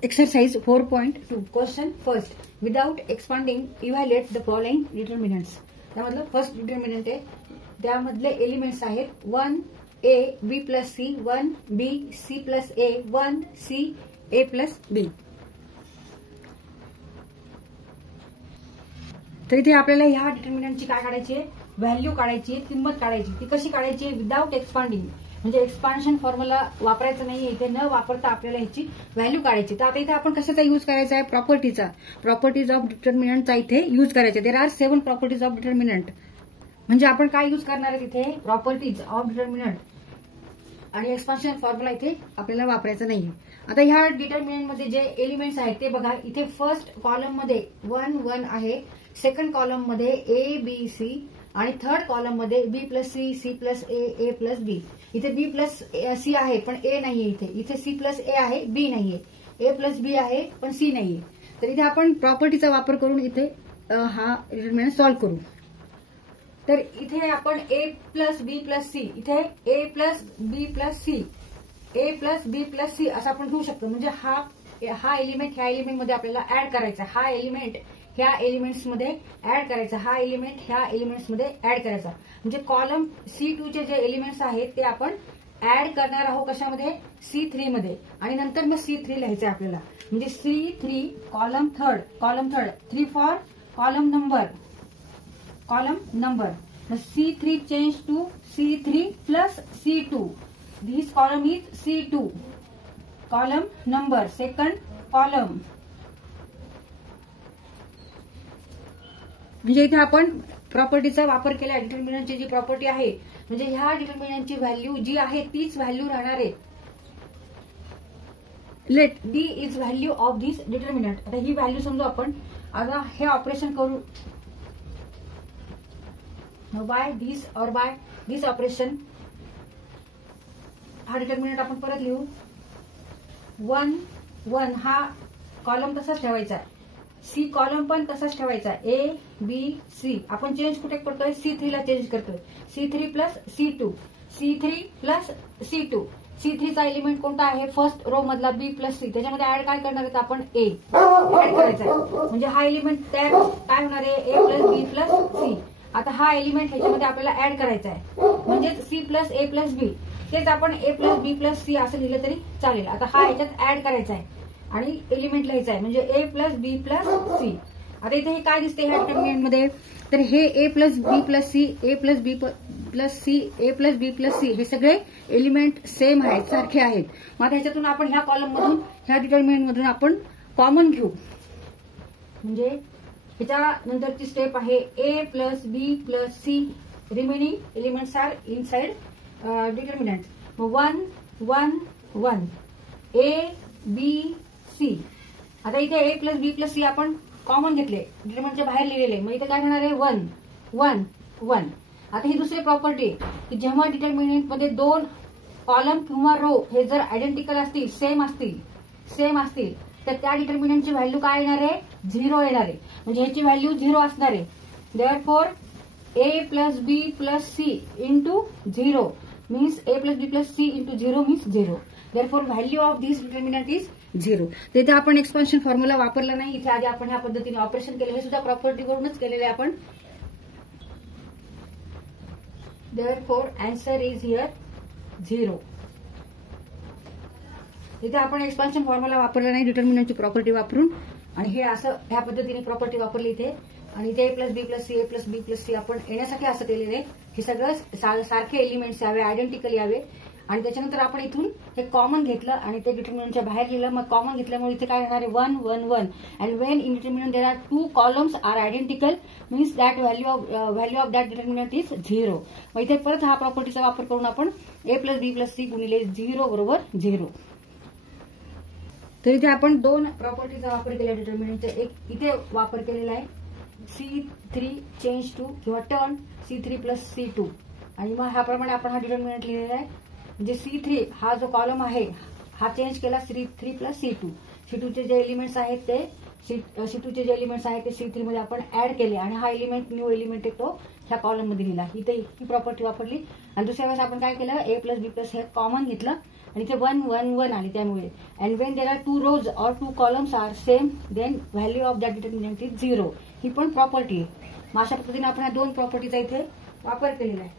Exercise 4.2 Question first. Without expanding, evaluate the following determinants. त्यामधलं first determinant आहे, त्यामधले elements आहेत 1a b plus c, 1b c plus a, 1c a plus b. तर इथे आपल्याला ह्या डिटर्मिनंटची काय काढायची आहे, व्हॅल्यू काढायची आहे, किंमत काढायची. ती कशी काढायची आहे, विदाउट एक्सपांडिंग, म्हणजे एक्सपान्शन फॉर्म्युला वापरायचं नाहीये इथे. न वापरता आपल्याला ह्याची व्हॅल्यू काढायची. तर आता इथे आपण कशाचा यूज करायचा आहे, प्रॉपर्टीचा, प्रॉपर्टीज ऑफ डिटर्मिनंटचा इथे यूज करायचा. There are 7 properties of determinant. म्हणजे आपण काय यूज करणार आहे तिथे, प्रॉपर्टीज ऑफ डिटर्मिनंट, आणि एक्सपान्शन फॉर्म्युला इथे आपल्याला वापरायचा नाहीये. आता ह्या डिटर्मिनंटमध्ये जे एलिमेंट्स आहेत ते बघा. इथे फर्स्ट कॉलम मध्ये 1 1 आहे, सेकंड कॉलम मध्ये ए बी सी, आणि थर्ड कॉलम मध्ये बी प्लस सी, सी प्लस ए, ए प्लस बी. इथे बी प्लस सी आहे पण ए नाहीये. इथे सी प्लस ए आहे, बी नाहीये. ए प्लस बी आहे पण सी नाहीये. तर इथे आपण प्रॉपर्टीचा वापर करून इथे हा डिटर्मिनंट सॉल्व्ह करू. तर इथे आपण A plus B plus C, इथे A plus B plus C, A plus B plus C असं आपण घेऊ शकतो. म्हणजे हा एलिमेंट ह्या एलिमेंट मध्ये आपल्याला ऍड करायचा, हा एलिमेंट ह्या एलिमेंट्स मध्ये ऍड करायचा, हा एलिमेंट ह्या एलिमेंट्स मध्ये ऍड करायचा. म्हणजे कॉलम C2 चे जे एलिमेंट्स आहेत ते आपण ऍड करणार आहोत कशामध्ये, C3 मध्ये. आणि नंतर मग C3 लिहायचं आहे आपल्याला. म्हणजे C3 column third 3 for column number. C3 change to C3 plus C2. This column is C2 column number, second column. म्हणजे इथे आपण प्रॉपर्टीचा वापर केला. डिटर्मिनंटची जी प्रॉपर्टी आहे, म्हणजे ह्या डिटर्मिनंटची व्हॅल्यू जी आहे तीच व्हॅल्यू राहणार आहे. Let D is value of this determinant. आता ही व्हॅल्यू समजू आपण. आता हे ऑपरेशन करू बाय दिस और बाय दिस ऑपरेशन. हा डिटर्मिनंट आपण परत लिहू. 1 1 हा कॉलम तसाच ठेवायचा, सी कॉलम पण तसाच ठेवायचा, ए बी सी. आपण चेंज कुठे करतोय, C3 ला चेंज करतोय. C3 plus C2, C3 plus C2. C3 चा एलिमेंट कोणता आहे, फर्स्ट रो मधला बी प्लस सी. त्याच्यामध्ये ऍड काय करणार आहेत आपण, ए ऍड करायचा आहे. म्हणजे हा एलिमेंट काय होणार आहे, A plus B plus C. आता हा एलिमेंट ह्याच्यामध्ये आपल्याला ऍड करायचा आहे, म्हणजे सी प्लस ए प्लस बी. तेच आपण A plus B plus C असं लिहिलं तरी चालेल. आता हा ह्याच्यात ऍड करायचा आहे आणि एलिमेंट लिहायचा आहे, म्हणजे ए प्लस बी प्लस सी. आता इथे हे काय दिसते ह्या डिटर्मिनंट मध्ये, तर हे ए प्लस बी प्लस सी, ए प्लस बी प्लस सी, ए प्लस बी प्लस सी, हे सगळे एलिमेंट सेम आहेत, सारखे आहेत. मग ह्याच्यातून आपण ह्या कॉलम मधून, ह्या डिटर्मिनंट मधून आपण कॉमन घेऊ. म्हणजे ह्याच्या नंतरची स्टेप आहे A plus B plus C. Remaining elements are inside determinant. 1 1 1 A B C. आता इथे A plus B plus C आपण कॉमन घेतले, डिटर्मिनंटच्या बाहेर लिहिलेले. मग इथे काय होणार आहे, 1 1 1. आता ही दुसरी प्रॉपर्टी, की जेव्हा डिटर्मिनंट मध्ये 2 कॉलम किंवा रो हे जर आयडेंटिकल असतील, सेम असतील, तर त्या डिटर्मिनंटची व्हॅल्यू काय येणार आहे, 0 येणार आहे. म्हणजे ह्याची व्हॅल्यू 0 असणार आहे. Therefore A plus B plus C into 0 means A plus B plus C into 0 means 0. Therefore value of this determinant is 0. तिथे आपण एक्सपान्शन फॉर्म्युला वापरला नाही. इथे आधी आपण ह्या पद्धतीने ऑपरेशन केलं, हे सुद्धा प्रॉपर्टी वरूनच केलेले आपण. Therefore answer is here 0. इथे आपण एक्सपान्शन फॉर्म्युला वापरला नाही, डिटर्मिनंटची प्रॉपर्टी वापरून. आणि हे असं ह्या पद्धतीने प्रॉपर्टी वापरली इथे. आणि इथे A plus B plus C, A plus B plus C आपण येण्यासाठी असं केलेलं आहे. हे सगळं सारखे एलिमेंट्स यावे, आयडेंटिकल यावे. आणि त्याच्यानंतर आपण इथून हे कॉमन घेतलं आणि ते डिटर्मिनंटच्या बाहेर लिहिलं. मग कॉमन घेतल्यामुळे इथे काय होणार आहे, 1 1 1. And when in determinant there are 2 columns are identical means that value of that determinant is 0. मग इथे परत हा प्रॉपर्टीचा वापर करून आपण A plus B plus C गुणिले 0 बरोबर 0. तर इथे आपण 2 प्रॉपर्टीचा वापर केला डिटर्मिनंटचा. एक इथे वापर केलेला आहे, C3 चेंज टू किंवा टर्न C3 प्लस C2. आणि मग ह्याप्रमाणे आपण हा डिटर्मिनंट लिहिलेला आहे. म्हणजे C3 हा जो कॉलम आहे हा चेंज केला C3 प्लस C2. C2चे जे एलिमेंट्स आहेत ते C3 मध्ये आपण ऍड केले आणि हा एलिमेंट न्यू एलिमेंट आहे तो ह्या कॉलम मध्ये लिहिला. इथे ही प्रॉपर्टी वापरली. आणि दुसऱ्या वेळेस आपण काय केलं, ए प्लस बी प्लस हे कॉमन घेतलं आणि इथे 1 1 1 आली त्यामुळे. And when there are 2 rows or 2 columns are same then value of that determinant is 0. ही पण प्रॉपर्टी आहे. अशा पद्धतीने आपण या 2 प्रॉपर्टीचा इथे वापर केलेला आहे.